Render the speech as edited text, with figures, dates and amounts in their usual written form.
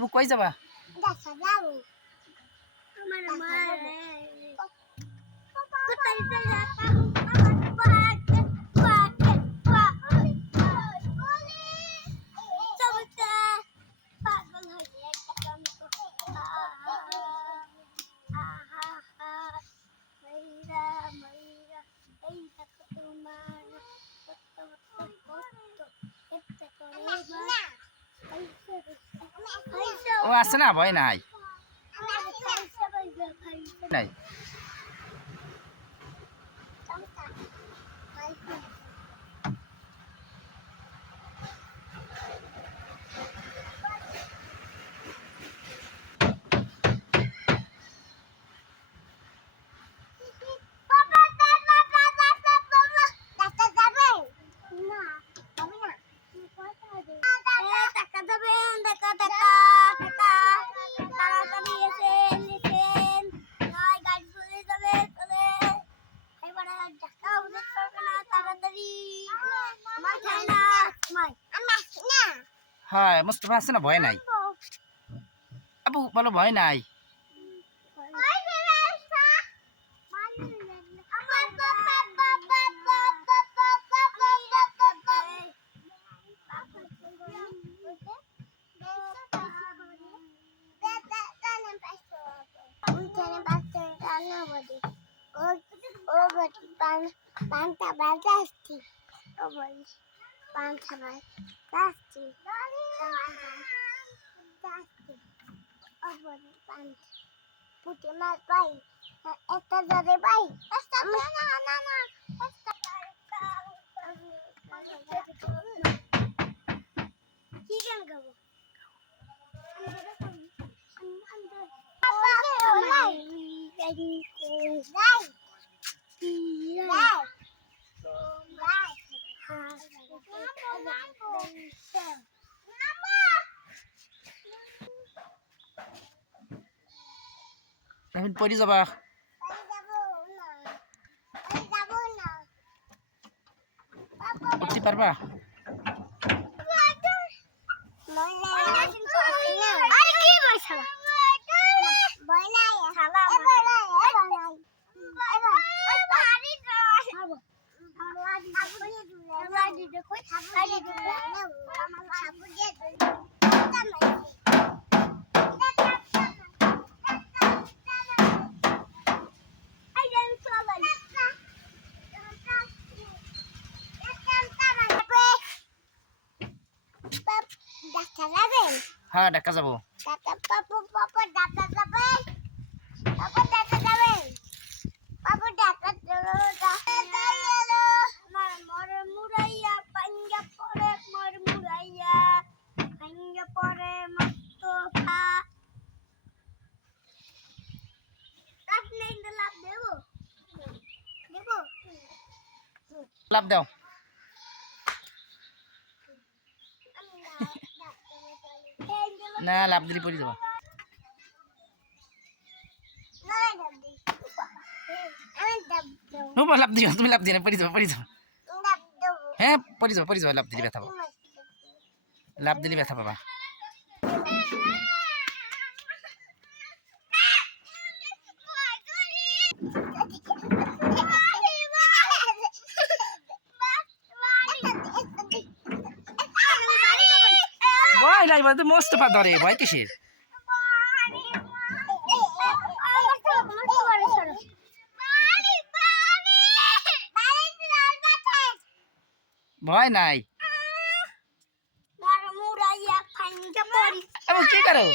আবু কই যাবা? দেখা যাবো আমার মা কোথায় যাই ও আছে না ভয় নাই নাই হ্যাঁ মুস্তফা আছে না ভয় নাই আবু বলো ভয় নাই Panta balasti. Oh boy. Panta balasti. Oh boy. Panta. Puti mal pai. Esta de pai. Esta na na na. Esta. Chicken gabo. Papa, olay. Dai. এখন পড়ি যাবা উঠতে পারবা হ্যাঁ দেখা যাবো লাভ দাও না লাভ দিলে পড়ি যাবা লাভ দিও তুমি লাভ দিও না পড়ি যাবা হ্যাঁ পড়ি যাবা লাভ দিলে ব্যথা পাবো লাভ দিলে ব্যথা পাবা ভয় নাই মানে মোস্তফা ধরে ভয় কিসের ভয় নাই আবু কি করো